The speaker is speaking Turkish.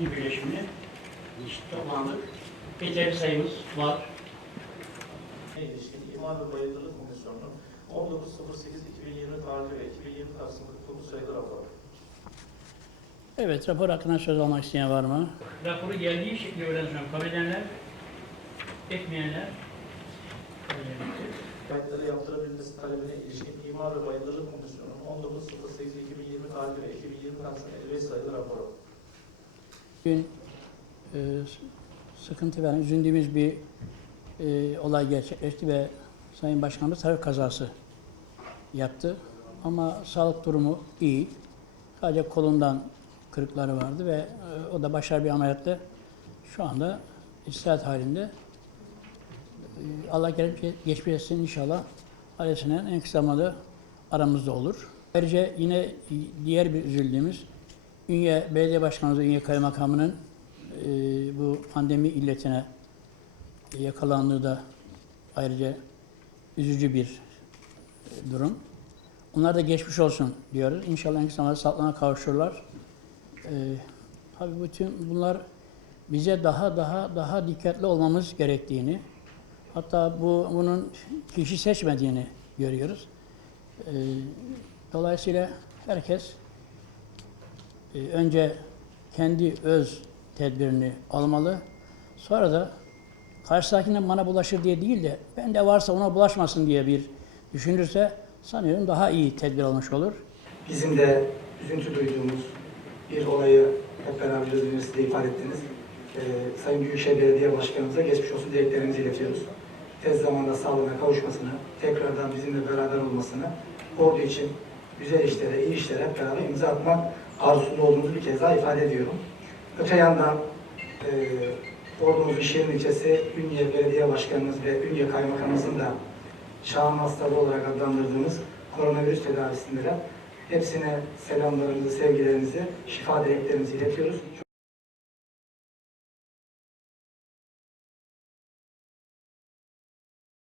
üçüncü birleşimini toplandık. Yeterli sayımız var. ilişkin İmar ve Bayındırlık Komisyonu'nun 19.08.2020 tarihli ve 2020 Kasım 49 sayılı raporu. Evet, rapor hakkında söz almak isteyen var mı? Raporu geldiği şekilde öğreneceğim. Kabul edenler, etmeyenler. Kayıtları yaptırabilmesi talebine ilişkin İmar ve Bayındırlık Komisyonu'nun 19.08.2020 tarihli ve 2020 Kasım 55 sayılı raporu. Bugün e, sıkıntı veren, üzüldüğümüz bir e, olay gerçekleşti ve Sayın Başkanımız trafik kazası yaptı. Ama sağlık durumu iyi. Sadece kolundan kırıkları vardı ve e, o da başarılı bir ameliyatta şu anda istirahat halinde. E, Allah gelip geçmiş etsin inşallah. Ailesinin en kısa zamanda aramızda olur. Ayrıca yine diğer bir üzüldüğümüz Ünye Belediye Başkanımız Ünye Kaymakamı'nın e, bu pandemi illetine yakalandığı da ayrıca üzücü bir durum. Onlar da geçmiş olsun diyoruz. İnşallah zamanda sağlığına kavuşurlar. E, tabii bütün bunlar bize daha daha daha dikkatli olmamız gerektiğini, hatta bu bunun kişi seçmediğini görüyoruz. E, dolayısıyla herkes e, önce kendi öz tedbirini almalı. Sonra da karşıdakine bana bulaşır diye değil de ben de varsa ona bulaşmasın diye bir düşünürse sanıyorum daha iyi tedbir almış olur. Bizim de üzüntü duyduğumuz bir olayı hep beraber üzüntüsü ifade ettiniz. Ee, Sayın Büyükşehir Belediye Başkanımıza geçmiş olsun dileklerimizi iletiyoruz. Tez zamanda sağlığına kavuşmasını, tekrardan bizimle beraber olmasını, ordu için güzel işlere, iyi işlere hep beraber imza atmak arzusunda olduğumuzu bir kez daha ifade ediyorum. Öte yandan e, ordumuz İşyer'in ilçesi Ünye Belediye Başkanımız ve Ünye Kaymakamımızın da şahan hastalığı olarak adlandırdığımız koronavirüs tedavisindeler. Hepsine selamlarımızı, sevgilerimizi, şifa dileklerimizi iletiyoruz.